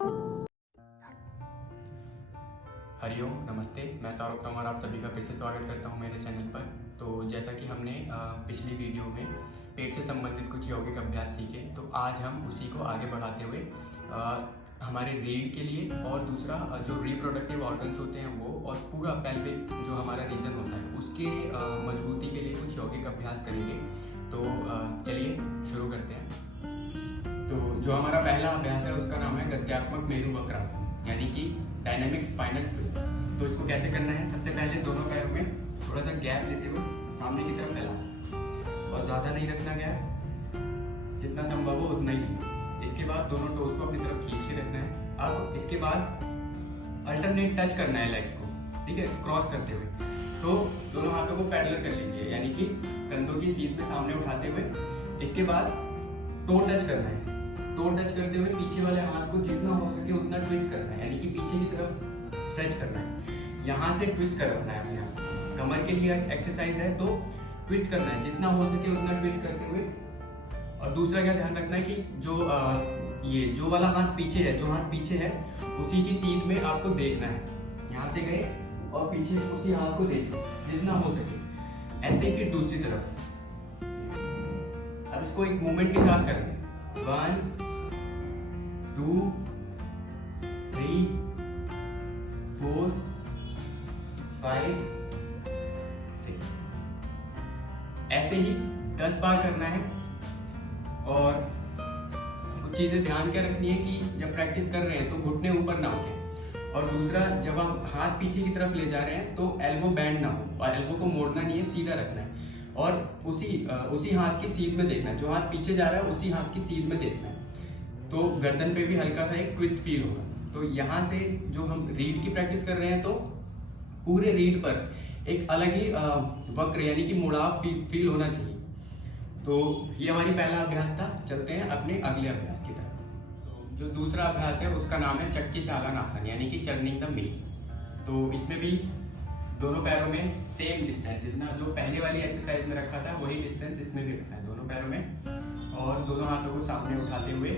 हरिओम, नमस्ते। मैं सौरभ तोमर आप सभी का फिर से स्वागत करता हूं मेरे चैनल पर। तो जैसा कि हमने पिछली वीडियो में पेट से संबंधित कुछ यौगिक अभ्यास सीखे, तो आज हम उसी को आगे बढ़ाते हुए हमारे रीढ़ के लिए और दूसरा जो रिप्रोडक्टिव ऑर्गन्स होते हैं वो और पूरा पेल्विक जो हमारा रीजन होता है उसके मजबूती के लिए कुछ यौगिक अभ्यास करेंगे। तो चलिए शुरू करते हैं। तो जो हमारा पहला अभ्यास है उसका नाम है गद्यात्मक मेरु वक्रासन, यानी कि डायनेमिक स्पाइनल ट्विस्ट। तो इसको कैसे करना है? सबसे पहले दोनों पैरों में थोड़ा सा गैप लेते हुए सामने की तरफ फैलाना, और ज़्यादा नहीं रखना गैप, जितना संभव हो उतना ही। इसके बाद दोनों टोज को अपनी तरफ खींच के रखना है। अब इसके बाद अल्टरनेट टच करना है लेग्स को, ठीक है, क्रॉस करते हुए। तो दोनों हाथों को पैरेलल कर लीजिए, यानी कि कंधों की सीध पे सामने उठाते हुए। इसके बाद टो टच करना है। टो टच करते हुए पीछे वाले हाथ को जितना हो सके उतना ट्विस्ट करना है, यानी कि पीछे की तरफ स्ट्रेच करना है। यहाँ से ट्विस्ट करवाना है अपने आप। कमर के लिए एक्सरसाइज है, तो ट्विस्ट करना है जितना हो सके उतना ट्विस्ट करते हुए। और दूसरा क्या ध्यान रखना है कि ये जो वाला हाथ पीछे है, जो हाथ पीछे है उसी की सीध में आपको देखना है। यहाँ से गए और पीछे उसी हाथ को देखें जितना हो सके। ऐसे ही फिर दूसरी तरफ। अब इसको एक मूवमेंट के साथ करना है। 1 2 3 4 5 6। ऐसे ही 10 बार करना है। और कुछ चीजें ध्यान क्या रखनी है कि जब प्रैक्टिस कर रहे हैं तो घुटने ऊपर ना उठे, और दूसरा जब हम हाथ पीछे की तरफ ले जा रहे हैं तो एल्बो बैंड ना हो, और एल्बो को मोड़ना नहीं है, सीधा रखना है। और उसी हाथ की सीध में देखना है। जो हाथ पीछे जा रहा है उसी हाथ की सीध में देखना है। तो गर्दन पे भी हल्का सा एक ट्विस्ट फील होगा। तो यहाँ से जो हम रीढ़ की प्रैक्टिस कर रहे हैं तो पूरे रीढ़ पर एक अलग ही वक्र यानी कि मुड़ाव फील होना चाहिए। तो ये हमारी पहला अभ्यास था। चलते हैं अपने अगले अभ्यास की तरफ। तो जो दूसरा अभ्यास है उसका नाम है चक्की चालन आसन, यानी कि टर्निंग द व्हील। तो इसमें भी दोनों पैरों में सेम डिस्टेंस, जितना जो पहले वाली एक्सरसाइज में रखा था वही डिस्टेंस इसमें भी रखना है दोनों पैरों में। और दोनों हाथों को सामने उठाते हुए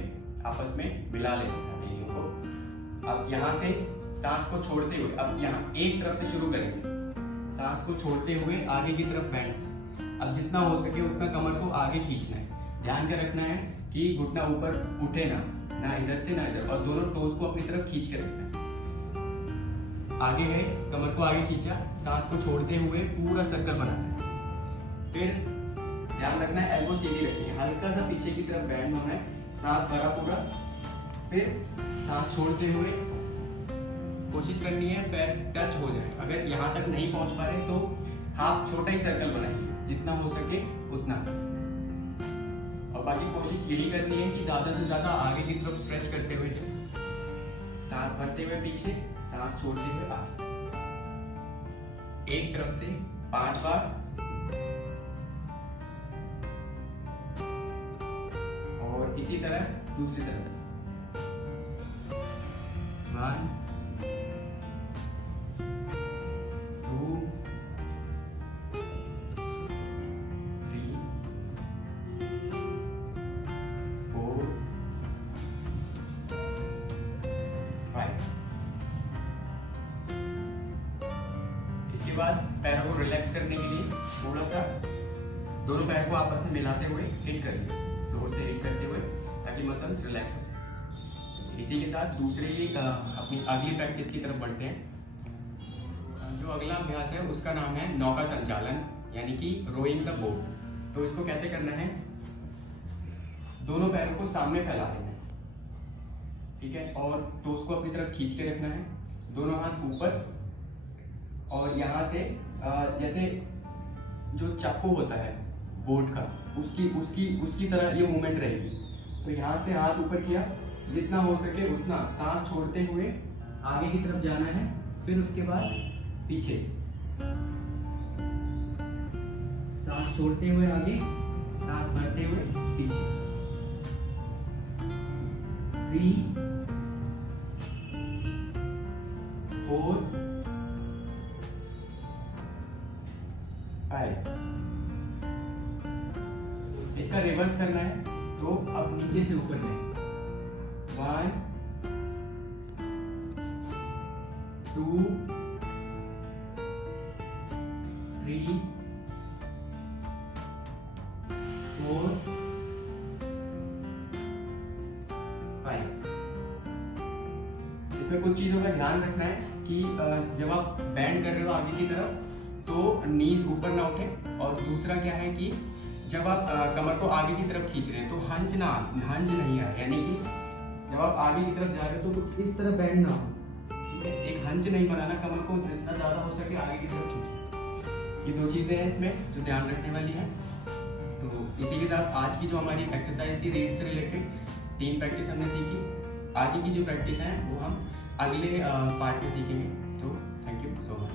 आपस में मिला लेना है को। अब यहाँ से सांस को छोड़ते हुए, अब यहाँ एक तरफ से शुरू करेंगे। सांस को छोड़ते हुए आगे की तरफ बैंड। अब जितना हो सके उतना कमर को आगे खींचना है। ध्यान क्या रखना है कि घुटना ऊपर उठे ना इधर से ना इधर, और दोनों टोज को अपनी तरफ खींच के रखना है। आगे है, कमर को आगे खींचा, सांस को छोड़ते हुए पूरा सर्कल बनाना है। फिर ध्यान रखना है एल्बो सीधी रखनी है, हल्का सा पीछे की तरफ बैंड होना है, सांस भरा पूरा। फिर सांस छोड़ते हुए कोशिश करनी है पैर टच हो जाए। अगर यहाँ तक नहीं पहुंच पा रहे तो हाफ छोटा ही सर्कल बनाइए, जितना हो सके उतना। और बाकी कोशिश यही करनी है कि ज्यादा से ज्यादा आगे की तरफ स्ट्रेच करते हुए जाए। सांस भरते हुए पीछे, सांस छोड़ते हुए आगे। एक तरफ से 5 बार, और इसी तरह दूसरी तरफ। 1 2 3 4 5। इसके बाद पैरों को रिलैक्स करने के लिए थोड़ा सा दोनों पैर को आपस में मिलाते हुए हिट करिए, फ्लोर से हिट करते हुए, ताकि मसल्स रिलैक्स हो जाए। इसी के साथ दूसरी अपनी अगली प्रैक्टिस की तरफ बढ़ते हैं। जो अगला अभ्यास है उसका नाम है नौका संचालन, यानी कि रोइंग द बोट। तो इसको कैसे करना है? दोनों पैरों को सामने फैला देना है, ठीक है, और टोस को अपनी तरफ खींच के रखना है, दोनों हाथ ऊपर। और यहाँ से जैसे जो चाकू होता है बोट का, उसकी तरह ये मूवमेंट रहेगी। तो यहाँ से हाथ ऊपर किया, जितना हो सके उतना सांस छोड़ते हुए आगे की तरफ जाना है। फिर उसके बाद पीछे, सांस छोड़ते हुए आगे, सांस भरते हुए पीछे। 3 4 5। इसका रिवर्स करना है तो अब नीचे से ऊपर जाए। 1 2 3 4 5। इसमें कुछ चीजों का ध्यान रखना है कि जब आप बैंड कर रहे हो आगे की तरफ तो नीज ऊपर ना उठे, और दूसरा क्या है कि जब आप कमर को आगे की तरफ खींच रहे हैं तो हंज नहीं आए, यानी कि जब आप आगे की तरफ जा रहे हो तो कुछ इस तरह बैंड ना हो, ठीक है। एक हंज नहीं बनाना, कमर को जितना ज्यादा हो सके आगे की तरफ खींचना। ये 2 चीजें हैं इसमें जो ध्यान रखने वाली है। तो इसी के साथ आज की जो हमारी एक्सरसाइज थी रीड से रिलेटेड 3 प्रैक्टिस हमने सीखी। आगे की जो प्रैक्टिस है वो हम अगले पार्ट में सीखेंगे। तो थैंक यू सो मच।